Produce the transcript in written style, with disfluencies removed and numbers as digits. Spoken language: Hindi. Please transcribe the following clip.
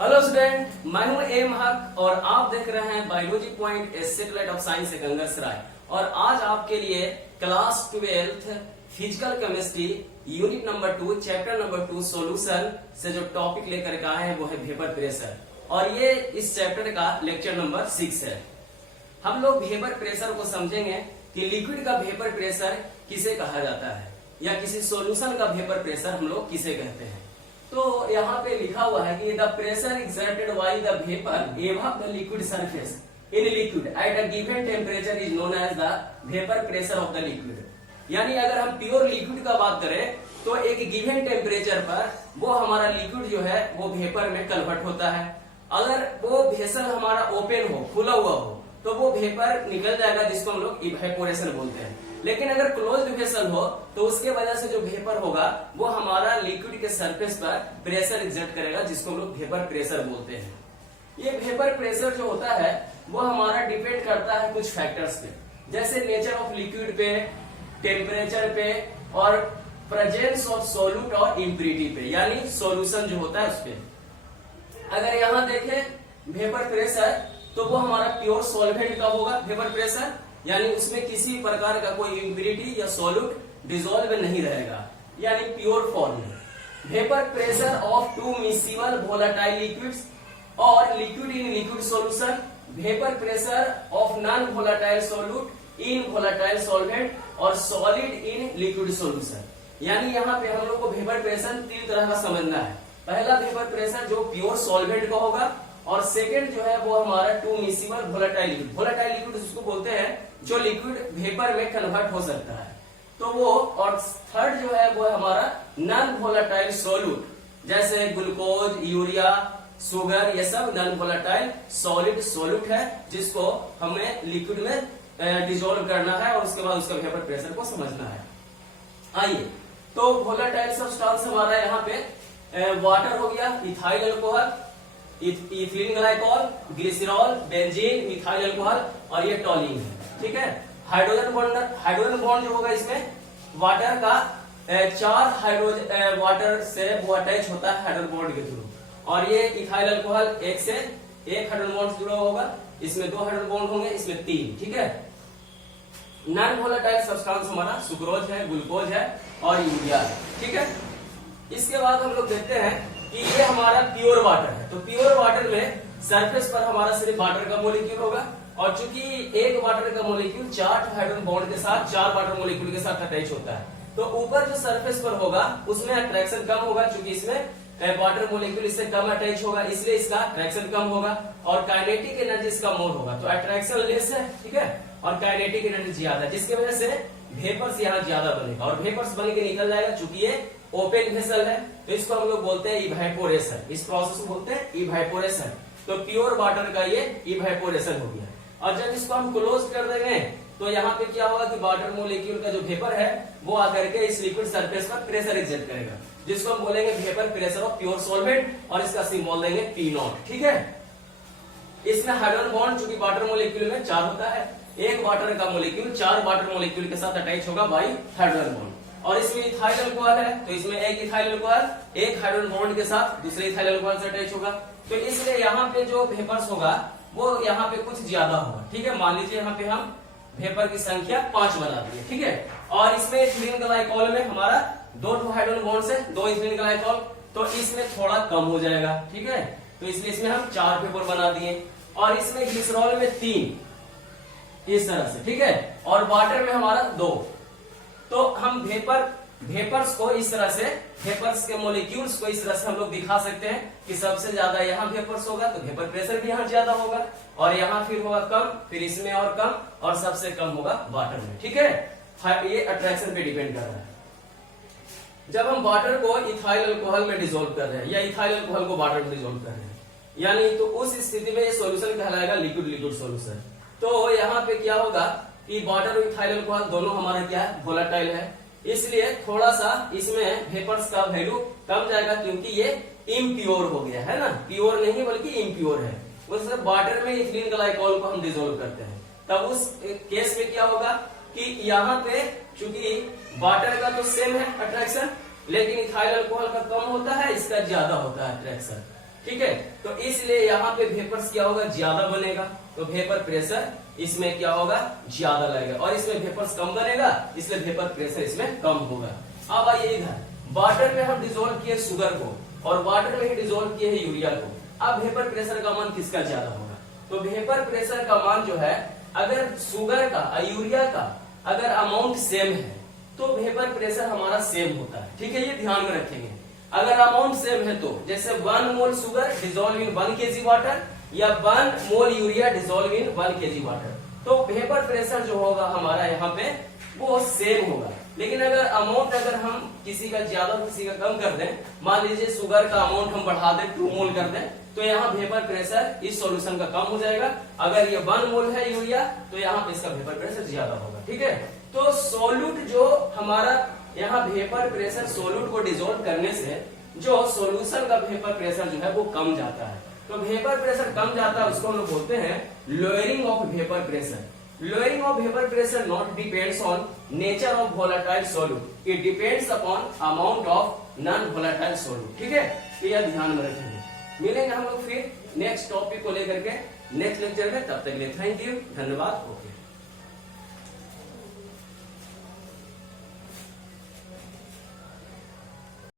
हेलो स्टूडेंट, मैं हूं एम हक और आप देख रहे हैं biology point a satellite of science Gangsarai. और आज आपके लिए class 12th physical chemistry unit number 2 chapter number 2 solution से जो टॉपिक लेकर के आए हैं वो है वेपर प्रेशर। और ये इस चैप्टर का लेक्चर नंबर 6 है। हम लोग वेपर प्रेशर को समझेंगे कि लिक्विड का वेपर प्रेशर किसे कहा जाता है या किसी सॉल्यूशन का वेपर प्रेशर हम लोग किसे कहते हैं। तो यहाँ पे लिखा हुआ है कि the pressure exerted by the vapour above the liquid surface in liquid at a given temperature is known as the vapour pressure of the liquid. यानी अगर हम प्योर लिक्विड का बात करें तो एक गिवन टेम्परेचर पर वो हमारा लिक्विड जो है वो वेपर में कन्वर्ट होता है। अगर वो वेसल हमारा ओपन हो, खुला हुआ हो, तो वो वेपर निकल जाएगा जिसको हम लोग इवेपोरेशन बोलते हैं। लेकिन अगर क्लोज्ड वेसल हो तो उसके वजह से जो वेपर होगा वो हमारा लिक्विड के सरफेस पर प्रेशर एक्सर्ट करेगा जिसको हम लोग वेपर प्रेशर बोलते हैं। ये वेपर प्रेशर जो होता है वो हमारा डिपेंड करता है कुछ फैक्टर्स पे, जैसे नेचर ऑफ लिक्विड पे, टेम्परेचर पे और प्रेजेंस ऑफ सोल्यूट और इम्प्यूरिटी पे, यानी सॉल्यूशन जो होता है उस पे। अगर यहाँ देखें वेपर प्रेशर तो वो हमारा प्योर सॉल्वेंट का होगा वेपर प्रेशर, यानी उसमें किसी प्रकार का कोई इम्प्यूरिटी या सॉल्यूट डिसॉल्व नहीं रहेगा, यानी pure form. Vapour pressure of two miscible volatile liquids और liquid in liquid solution, vapour pressure of non volatile solute in volatile solvent और सॉलिड इन लिक्विड सॉल्यूशन। यानी यहाँ पे हम लोग को वेपर प्रेशर 3 तरह का समझना है। पहला वेपर प्रेशर जो प्योर सॉल्वेंट का होगा और सेकंड जो है वो हमारा to miscible volatile liquid, volatile liquid उसको बोलते हैं जो लिक्विड वेपर में कन्वर्ट हो सकता है तो वो, और थर्ड जो है वो हमारा नॉन वोलेटाइल सॉल्यूट, जैसे ग्लूकोज, यूरिया, शुगर, ये सब नॉन वोलेटाइल सॉलिड सॉल्यूट है जिसको हमें लिक्विड में डिसॉल्व करना है और उसके बाद उसका वेपर प्रेशर को समझना है। आइए, तो वोलेटाइल सब्सटेंस हमारा यहाँ पे वाटर हो गया, ethyl alcohol, ethylene glycol, glycerol, benzene, methyl alcohol और ये टॉलिन है। ठीक है, हाइड्रोजन बॉन्ड जो होगा इसमें वाटर का 4 हाइड्रोजन वाटर से वो अटैच होता है हाइड्रोजन बॉन्ड के थ्रू, और ये इथाइल अल्कोहल 1 से 1 हाइड्रोजन बॉन्ड जुड़ा होगा, इसमें 2 हाइड्रोजन बॉन्ड होंगे, इसमें 3। ठीक है, नॉन वोलेटाइल सब्सटेंस हमारा सुक्रोज है, ग्लूकोज है और यूरिया है। ठीक है, इसके बाद हम लोग देखते हैं कि ये हमारा प्योर वाटर है। तो प्योर वाटर में सरफेस पर हमारा सिर्फ वाटर का मोलिक्यूल होगा, और चूंकि एक वाटर का मोलिक्यूल 4 हाइड्रोजन बॉन्ड के साथ 4 वाटर मोलिक्यूल के साथ अटैच होता है, तो ऊपर जो सरफेस पर होगा उसमें अट्रैक्शन कम होगा, चूंकि इसमें वाटर मोलिक्यूल इससे कम अटैच होगा इसलिए इसका अट्रैक्शन कम होगा, और काइनेटिक एनर्जी इसका मोर होगा, तो अट्रैक्शन लेस है। ठीक है, और काइनेटिक एनर्जी ज्यादा है, जिसकी वजह से वेपर्स यहाँ ज्यादा बनेगा और वेपर्स बन के निकल जाएगा। चूंकि ये ओपन वेसल है तो इसको हम लोग बोलते हैं इवेपोरेशन, इस प्रोसेस को बोलते हैं इवेपोरेशन। तो प्योर वाटर का ये इवेपोरेशन हो गया। और जब इसको हम क्लोज कर देंगे तो यहाँ पे क्या होगा कि वाटर मोलिक्यूल का जो वेपर है वो आकर के इस लिक्विड सरफेस पर प्रेशर एक्सर्ट करेगा, जिसको हम बोलेंगे vapour pressure of pure solvent, और इसका सिंबल देंगे P0। ठीक है, इसमें हाइड्रोजन बॉन्ड चूंकि वाटर मोलिक्यूल में 4 होता है, एक वाटर का मोलिक्यूल 4 वाटर मोलिक्यूल के साथ अटैच होगा बाई हाइड्रोजन बॉन्ड, और इसमें इथाइल अल्कोहल है तो इसमें एक इथाइल अल्कोहल एक हाइड्रोजन बॉन्ड के साथ दूसरे इथाइल अल्कोहल से अटैच होगा, तो इसलिए यहाँ पे जो वेपर्स होगा वो यहाँ पे कुछ ज्यादा होगा। ठीक है, मान लीजिए यहाँ पे हम वेपर की संख्या 5 बना दिए। ठीक है, और इसमें इथिलीन ग्लाइकॉल में हमारा 2 हाइड्रोजन बॉन्ड से 2 इथिलीन ग्लाइकॉल, तो इसमें थोड़ा कम हो जाएगा। ठीक है, तो इसलिए इसमें हम 4 वेपर बना दिए, और इसमें ग्लिसरॉल में 3 इस तरह से। ठीक है, और वाटर में हमारा 2। तो हम वेपर्स को इस तरह से, वेपर्स के मोलिक्यूल्स को इस तरह से हम लोग दिखा सकते हैं कि सबसे ज्यादा यहाँ वेपर्स होगा तो वेपर प्रेशर भी यहाँ ज्यादा होगा, और यहाँ फिर होगा कम, फिर इसमें और कम, और सबसे कम होगा वाटर में। ठीक है, ये अट्रैक्शन पे डिपेंड कर रहा है। जब हम वाटर को इथाइल अल्कोहल में डिसॉल्व कर रहे हैं या इथाइल अल्कोहल को वाटर में डिसॉल्व कर रहे हैं, यानी तो उस स्थिति में ये सॉल्यूशन कहलाएगा लिक्विड लिक्विड सॉल्यूशन। तो यहाँ पे क्या होगा कि वाटर और इथाइल अल्कोहल दोनों हमारा क्या है, वोलेटाइल है, इसलिए थोड़ा सा इसमें वेपर्स का वैल्यू कम जाएगा क्योंकि ये इम्प्योर हो गया है ना, प्योर नहीं बल्कि इम्प्योर है। उससे वाटर में इथिलीन ग्लाइकॉल को हम डिसॉल्व करते हैं, तब उस केस में क्या होगा कि यहाँ पे चूंकि वाटर का तो सेम है अट्रैक्शन, लेकिन इथाइल अल्कोहल का कम होता है, इसका ज्यादा होता है अट्रैक्शन। ठीक है। तो इसलिए यहाँ पे वेपर्स क्या होगा, ज्यादा बनेगा, तो वेपर प्रेशर इसमें क्या होगा, ज्यादा लगेगा, और इसमें वेपर्स कम बनेगा, इसलिए वेपर प्रेशर इसमें कम होगा। अब आइए इधर, वाटर में हम डिसोल्व किए शुगर को और वाटर में ही डिसोल्व किए है यूरिया को। अब वेपर प्रेशर का मान किसका ज्यादा होगा, तो वेपर प्रेशर का मान जो है, अगर शुगर का और यूरिया का अगर अमाउंट सेम है तो वेपर प्रेशर हमारा सेम होता है, ठीक है, ये ध्यान में रखेंगे। अगर अमाउंट सेम है तो जैसे 1 mole sugar dissolve in 1 kg water या 1 mole urea dissolve in 1 kg water, तो वेपर प्रेशर जो होगा हमारा यहाँ पे वो सेम होगा। लेकिन अगर अमाउंट अगर हम किसी का ज्यादा किसी का कम कर दें, मान लीजिए शुगर का अमाउंट हम बढ़ा दें 2 मोल कर दें, तो यहाँ वेपर प्रेशर इस सॉल्यूशन का कम हो जाएगा। अगर ये 1 मोल है यूरिया तो यहाँ पे इसका वेपर प्रेशर ज्यादा होगा, ठीक है। तो सोल्यूट जो हमारा यहाँ वेपर प्रेशर सोल्यूट को डिसॉल्व करने से जो सॉल्यूशन का वेपर प्रेशर जो है वो कम जाता है। तो वेपर प्रेशर कम जाता है उसको हम लोग बोलते हैं lowering of vapour pressure. Lowering of vapour pressure not depends on nature of volatile solute, it depends upon amount of non volatile solute, ठीक है। तो यह ध्यान में रखेंगे। मिलेंगे हम लोग फिर नेक्स्ट टॉपिक को लेकर के नेक्स्ट लेक्चर में, तब तक के लिए थैंक यू, धन्यवाद, ओके।